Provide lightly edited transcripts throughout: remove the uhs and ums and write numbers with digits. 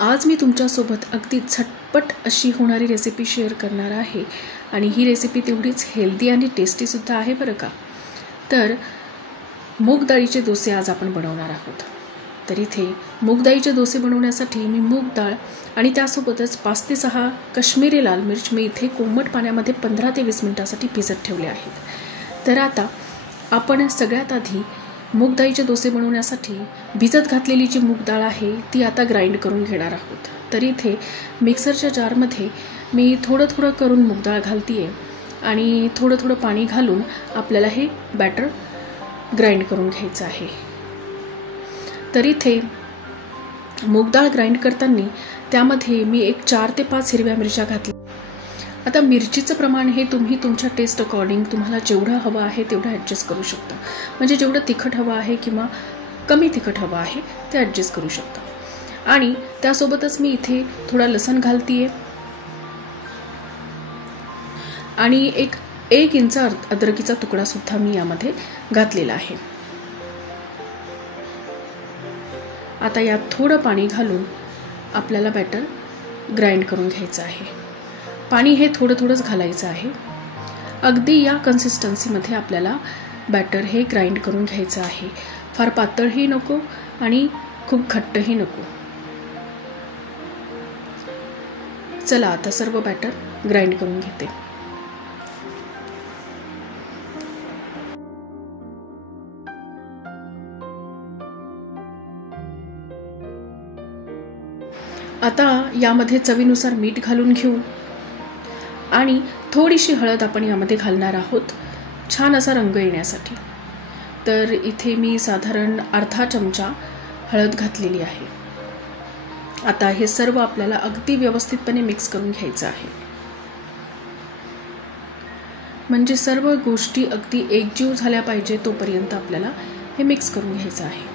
आज मी तुमच्यासोबत अगदी झटपट अशी होणारी रेसिपी शेअर करणार आहे आणि ही रेसिपी तेवढीच हेल्दी आणि टेस्टीसुद्धा आहे बरं का। तर मूग डाळीचे डोसे आज आपण बनवणार आहोत। तर इथे मूग डाळीचे डोसे बनवण्यासाठी मी मूग डाळ आणि त्यासोबतच 5 ते 6 काश्मीरी लाल मिर्च मी इथे कोमट पाण्यामध्ये 15 ते 20 मिनिटांसाठी भिजत ठेवले आहेत। तर आता आपण सगळ्यात आधी मूग डाळीचे डोसे बनवण्यासाठी भिजत घातलेली जी मूग डाळ आहे ती आता ग्राइंड करून घेणार आहोत। तर इथे मिक्सरच्या जारमध्ये मी थोडं करून मूग डाळ घालतीये आणि थोडं पाणी घालून आपल्याला हे बॅटर ग्राइंड करून घ्यायचं आहे। तर इथे मूग डाळ ग्राइंड करताना त्यामध्ये मी एक 4 ते 5 हिरव्या मिरच्या घातल्या। आता मिरचीचं प्रमाण हे तुम्ही तुमच्या टेस्ट अकॉर्डिंग तुम्हाला जेवढं हवं आहे तेवढं ॲडजस्ट करू शकता। म्हणजे जेवढं तिखट हवं आहे किंवा कमी तिखट हवं आहे ते ॲडजस्ट करू शकता। आणि त्यासोबतच मी इथे थोडा लसूण घालतीये आणि एक इंच अद्रकीचा तुकडा सुद्धा मी यामध्ये घातलेला आहे। आता यात थोडं पाणी घालून आपल्याला बॅटर ग्राइंड करून घ्यायचं आहे। पाणी हे थोडंच घालायचं आहे। अगदी या कन्सिस्टन्सीमध्ये आपल्याला बॅटर हे ग्राइंड करून घ्यायचं आहे। फार पातळही नको आणि खूप घट्टही नको। चला आता सर्व बॅटर ग्राइंड करून घेते। आता यामध्ये चवीनुसार मीठ घालून घेऊ आणि थोडीशी हळद आपण यामध्ये घालणार आहोत छान असा रंग येण्यासाठी। तर इथे मी साधारण अर्धा चमचा हळद घातलेली आहे। आता हे सर्व आपल्याला अगदी व्यवस्थितपणे मिक्स करून घ्यायचं आहे। म्हणजे सर्व गोष्टी अगदी एकजीव झाल्या पाहिजे तोपर्यंत आपल्याला हे मिक्स करून घ्यायचं आहे।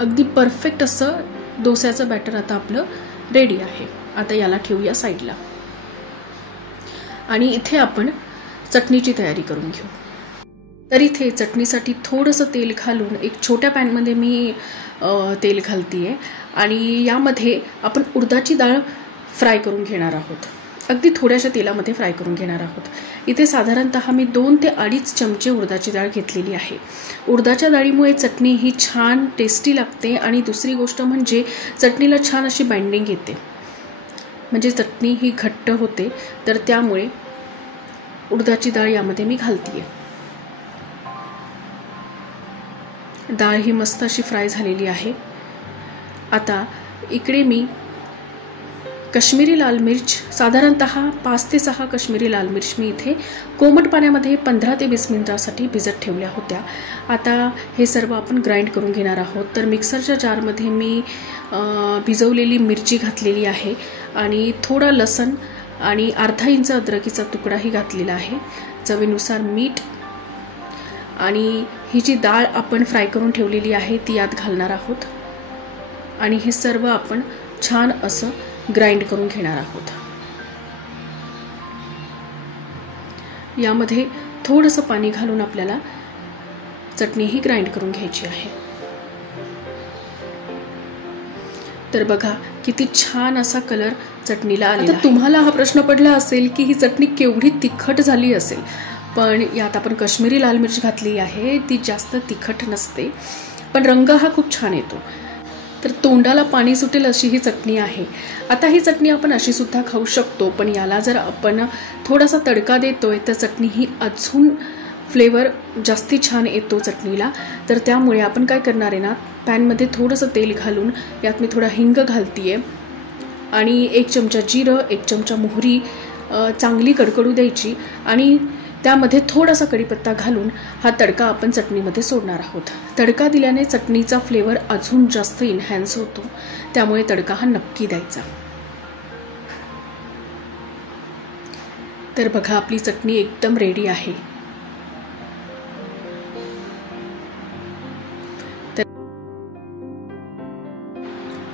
अगदी परफेक्ट असं डोस्याचं बॅटर आता आपलं रेडी आहे। आता याला ठेवूया साईडला आणि इथे आपण चटणीची तयारी करून घेऊ। तर इथे चटणीसाठी थोडंसं तेल घालून एक छोट्या पॅनमध्ये मी तेल घालतीये आणि यामध्ये आपण उडदाची डाळ फ्राय करून घेणार आहोत। अगदी थोड्याशा तेलामध्ये फ्राय करून घेणार आहोत। इथे साधारणतः मी 2 ते 2.5 चमचे उडदाची डाळ घेतलेली आहे। उडदाच्या डाळीमुळे चटणी ही छान टेस्टी लागते आणि दुसरी गोष्ट म्हणजे चटणीला छान अशी बाइंडिंग येते, म्हणजे चटणी ही घट्ट होते। तर त्यामुळे उडदाची डाळ यामध्ये मी घालतीये। डाळ ही मस्त अशी फ्राय झालेली आहे। आता इकडे मी काश्मीरी लाल मिर्च साधारणतः 5 ते 6 काश्मीरी लाल मिर्च मी इथे कोमट पाण्यामध्ये 15 ते 20 मिनिटांसाठी भिजत ठेवल्या होत्या। आता हे सर्व आपण ग्राइंड करून घेणार आहोत। तर मिक्सरच्या जारमध्ये मी भिजवलेली मिरची घातलेली आहे आणि थोडा लसूण आणि अर्धा इंच अद्रकीचा तुकडाही घातलेला आहे। चवीनुसार मीठ आणि ही जी डाळ आपण फ्राय करून ठेवलेली आहे ती यात घालणार आहोत आणि हे सर्व आपण छान असं ग्राइंड करून घेणार आहोत। यामध्ये थोडंसं पाणी घालून आपल्याला चटणी ही ग्राइंड करून घ्यायची आहे। तर बघा किती छान असा कलर चटणीला आलेला आहे। तुम्हाला हा प्रश्न पडला असेल की ही चटणी केवढी तिखट झाली असेल, पण यात आपण काश्मीरी लाल मिर्च घातली आहे, ती जास्त तिखट नसते पण रंग हा खूप छान येतो। तर तोंडाला पाणी सुटेल अशी ही चटणी आहे। आता ही चटणी आपण अशी सुद्धा खाऊ शकतो, पण याला जर आपण थोडासा तडका देतोय तर चटणी ही अजून फ्लेवर जास्ती छान येतो चटणीला। तर त्यामुळे आपण काय करणार आहे ना, पॅनमध्ये थोडंसं तेल घालून यात मी थोडा हिंग घालतीये आणि 1 चमचा जिरं, 1 चमचा मोहरी चांगली कडकडू द्यायची आणि त्यामध्ये थोडासा कढीपत्ता घालून हा तडका आपण चटणीमध्ये सोडणार आहोत। तडका दिल्याने चटणीचा फ्लेवर अजून जास्त इन्हॅन्स होतो, त्यामुळे तडका हा नक्की द्यायचा। तर बघा आपली चटणी एकदम रेडी आहे।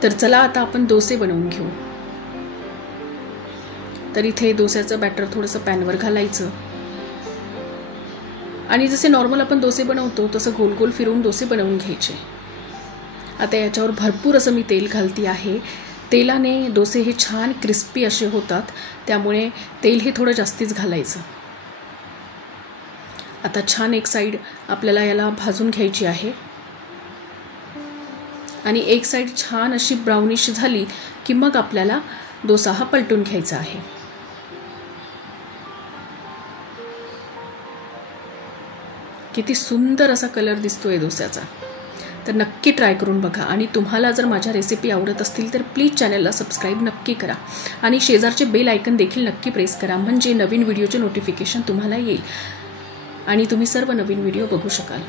तर चला आता आपण डोसे बनवून घेऊ। तर इथे डोस्याचं बॅटर थोडंसं पॅनवर घालायचं आणि जसे नॉर्मल आपण डोसे बनवतो तसं गोल गोल फिरवून डोसे बनवून घ्यायचे। आता याच्यावर भरपूर असं मी तेल घालती आहे। तेलाने डोसे हे छान क्रिस्पी असे होतात, त्यामुळे तेल हे थोडं जास्तीच घालायचं। आता छान एक साइड आपल्याला याला भाजून घ्यायची आहे आणि एक साइड छान अशी ब्राउनिश झाली की मग आपल्याला डोसा हा पलटून घ्यायचा आहे। किती सुंदर असा कलर दिसतोय डोस्याचा। तर नक्की ट्राय करून बघा आणि तुम्हाला जर माझ्या रेसिपी आवडत असतील तर प्लीज चॅनलला सबस्क्राइब नक्की करा आणि शेजारचे बेल आयकन देखील नक्की प्रेस करा, म्हणजे नवीन व्हिडिओचे नोटिफिकेशन तुम्हाला येईल आणि तुम्ही सर्व नवीन व्हिडिओ बघू शकाल।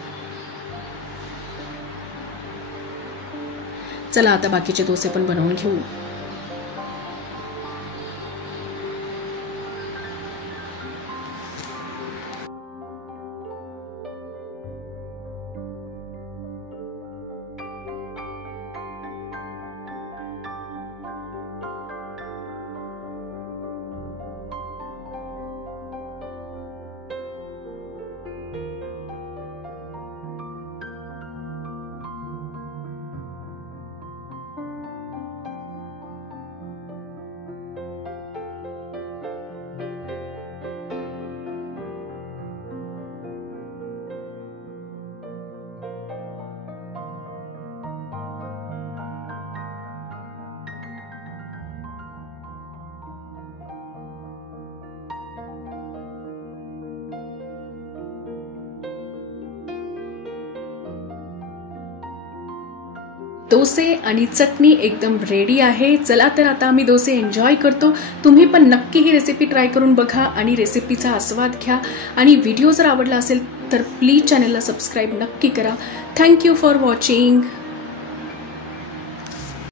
चला आता बाकीचे डोसे पण बनवून घेऊ। डोसे आणि चटणी एकदम रेडी आहे। चला तर आता आम्ही डोसे एन्जॉय करतो। तुम्ही पण नक्की ही रेसिपी ट्राय करून बघा आणि रेसिपीचा आस्वाद घ्या आणि व्हिडिओ जर आवडला असेल तर प्लीज चॅनलला सबस्क्राइब नक्की करा। Thank you for watching.